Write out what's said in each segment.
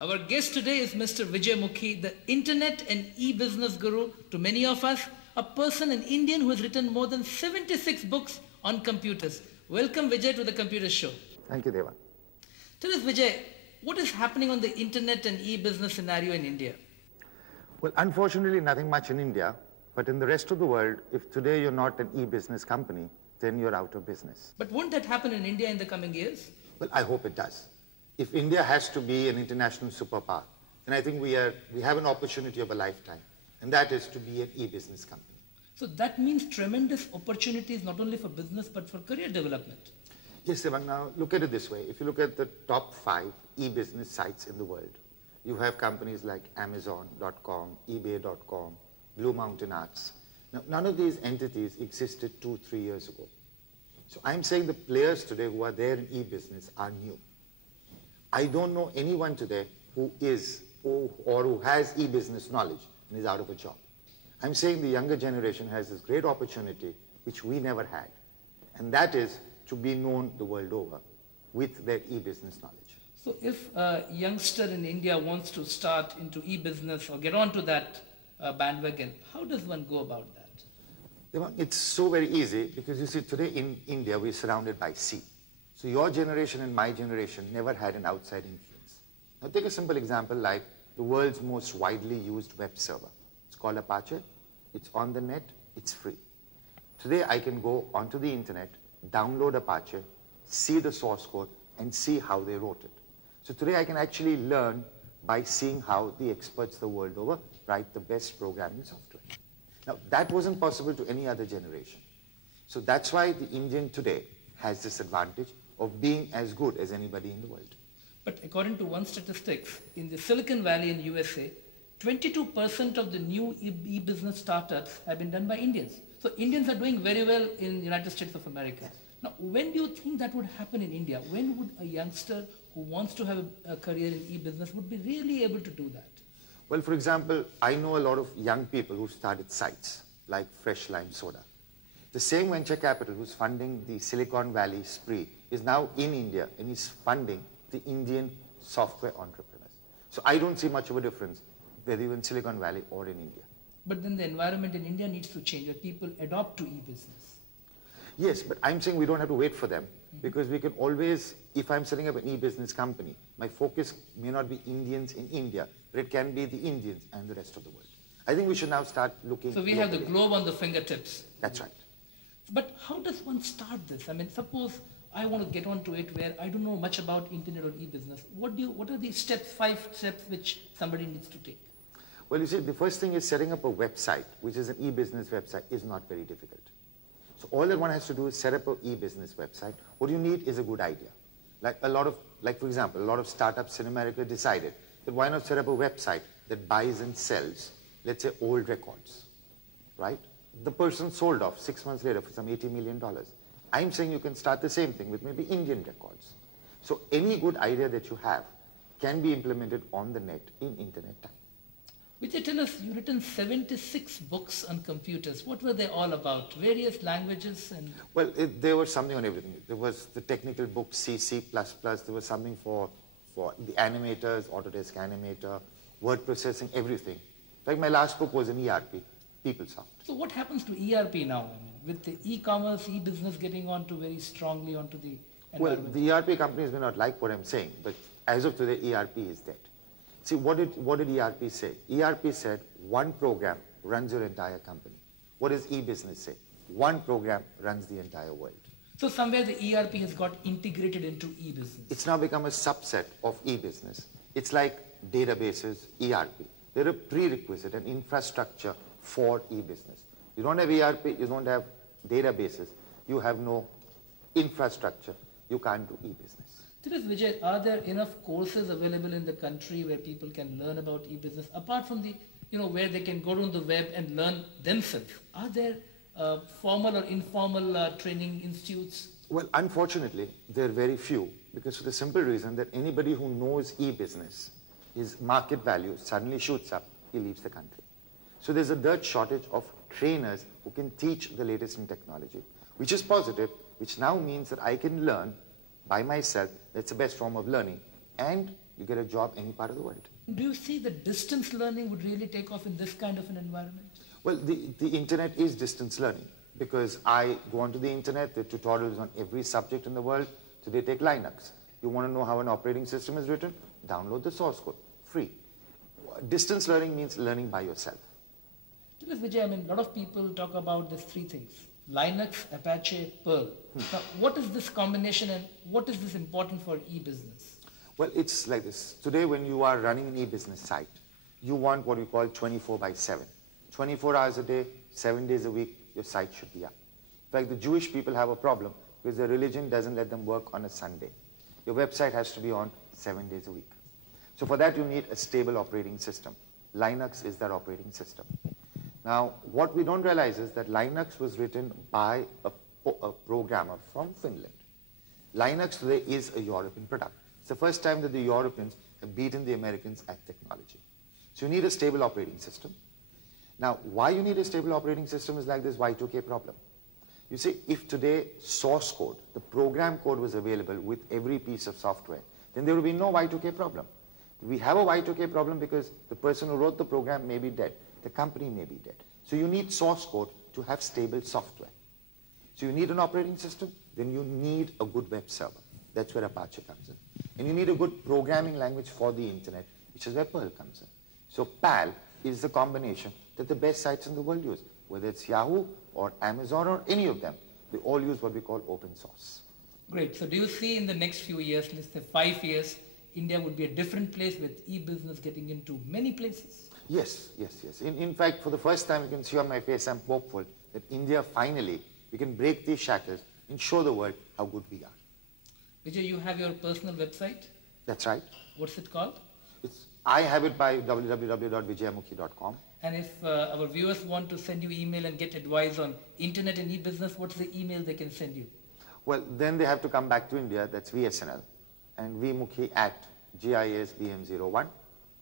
Our guest today is Mr. Vijay Mukhi, the internet and e-business guru to many of us, a person, an Indian who has written more than 76 books on computers. Welcome Vijay to the Computer Show. Thank you, Deva. Tell us Vijay, what is happening on the internet and e-business scenario in India? Well, unfortunately, nothing much in India, but in the rest of the world, if today you're not an e-business company, then you're out of business. But won't that happen in India in the coming years? Well, I hope it does. If India has to be an international superpower, then I think we have an opportunity of a lifetime, and that is to be an e-business company. So that means tremendous opportunities not only for business but for career development. Yes, Devang, now look at it this way. If you look at the top 5 e-business sites in the world, you have companies like Amazon.com, eBay.com, Blue Mountain Arts. Now, none of these entities existed 2-3 years ago. So I'm saying the players today who are there in e-business are new. I don't know anyone today who is or who has e-business knowledge and is out of a job. I'm saying the younger generation has this great opportunity which we never had, and that is to be known the world over with their e-business knowledge. So if a youngster in India wants to start into e-business or get onto that bandwagon, how does one go about that? It's so very easy because you see today in India we're surrounded by sea. So your generation and my generation never had an outside influence. Now take a simple example like the world's most widely used web server. It's called Apache. It's on the net. It's free. Today I can go onto the internet, download Apache, see the source code, and see how they wrote it. So today I can actually learn by seeing how the experts the world over write the best programming software. Now that wasn't possible to any other generation. So that's why the Indian today has this advantage of being as good as anybody in the world. But according to one statistics, in the Silicon Valley in USA, 22% of the new e-business startups have been done by Indians. So Indians are doing very well in the United States of America. Now, when do you think that would happen in India? When would a youngster who wants to have a career in e-business would be really able to do that? Well, for example, I know a lot of young people who started sites like Fresh Lime Soda. The same venture capital who's funding the Silicon Valley spree is now in India and is funding the Indian software entrepreneurs. So I don't see much of a difference whether you're in Silicon Valley or in India. But then the environment in India needs to change, that people adopt to e-business. Yes, but I'm saying we don't have to wait for them because we can always, if I'm setting up an e-business company, my focus may not be Indians in India, but it can be the Indians and the rest of the world. I think we should now start looking. So we have the globe on the fingertips. That's right. But how does one start this? I mean, suppose I want to get onto it where I don't know much about internet or e-business. What are the steps, 5 steps which somebody needs to take? Well, you see, the first thing is setting up a website, which is an e-business website, is not very difficult. So all that one has to do is set up an e-business website. What you need is a good idea. Like for example, a lot of startups in America decided that why not set up a website that buys and sells, let's say, old records, right? The person sold off 6 months later for some $80 million. I'm saying you can start the same thing with maybe Indian records. So any good idea that you have can be implemented on the net in internet time. Vijay, tell us, you've written 76 books on computers. What were they all about? Various languages and... Well, there was something on everything. There was the technical book C, C++. There was something for the animators, Autodesk Animator, word processing, everything. Like my last book was an ERP, PeopleSoft. So what happens to ERP now? I mean, with the e-commerce, e-business getting onto very strongly onto the environment? Well, the ERP companies may not like what I'm saying, but as of today, ERP is dead. See, what did ERP say? ERP said one program runs your entire company. What does e-business say? One program runs the entire world. So somewhere the ERP has got integrated into e-business. It's now become a subset of e-business. It's like databases, ERP. They're a prerequisite, an infrastructure for e-business. You don't have ERP, you don't have databases, you have no infrastructure, you can't do e-business. Vijay, are there enough courses available in the country where people can learn about e-business apart from the, where they can go on the web and learn themselves? Are there formal or informal training institutes? Well, unfortunately, there are very few because for the simple reason that anybody who knows e-business, his market value suddenly shoots up, he leaves the country. So there's a dirt shortage of trainers who can teach the latest in technology, which is positive, which now means that I can learn by myself. That's the best form of learning, and You get a job any part of the world. Do you see that distance learning would really take off in this kind of an environment? Well, the internet is distance learning because I go onto the internet, there are tutorials on every subject in the world. Today take Linux. You want to know how an operating system is written? Download the source code, free. Distance learning means learning by yourself. Tell us, Vijay, I mean, a lot of people talk about these three things: Linux, Apache, Perl. Now, what is this combination and what is this important for e-business? Well, it's like this. Today, when you are running an e-business site, you want what we call 24/7. 24 hours a day, 7 days a week, your site should be up. In fact, the Jewish people have a problem because their religion doesn't let them work on a Sunday. Your website has to be on 7 days a week. So for that, you need a stable operating system. Linux is that operating system. Now, what we don't realize is that Linux was written by a programmer from Finland. Linux today is a European product. It's the first time that the Europeans have beaten the Americans at technology. So you need a stable operating system. Now, why you need a stable operating system is like this Y2K problem. You see, if today source code, the program code was available with every piece of software, then there would be no Y2K problem. We have a Y2K problem because the person who wrote the program may be dead. The company may be dead. So you need source code to have stable software. So you need an operating system, then you need a good web server. That's where Apache comes in. And you need a good programming language for the internet, which is where Perl comes in. So PAL is the combination that the best sites in the world use, whether it's Yahoo or Amazon or any of them. They all use what we call open source. Great. So do you see in the next few years, let's say 5 years, India would be a different place with e-business getting into many places? Yes, yes, yes. In fact, for the first time, you can see on my face, I'm hopeful that India finally, we can break these shackles and show the world how good we are. Vijay, you have your personal website? That's right. What's it called? I have it by www.vijayamukhi.com. And if our viewers want to send you email and get advice on internet and e-business, what's the email they can send you? Well, then they have to come back to India. That's VSNL. And vmukhi@GISBM01.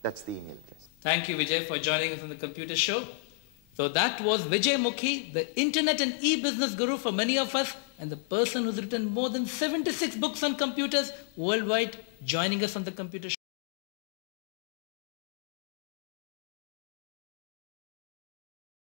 That's the email address. Thank you, Vijay, for joining us on the Computer Show. So that was Vijay Mukhi, the internet and e-business guru for many of us, and the person who's written more than 76 books on computers worldwide, joining us on the Computer Show.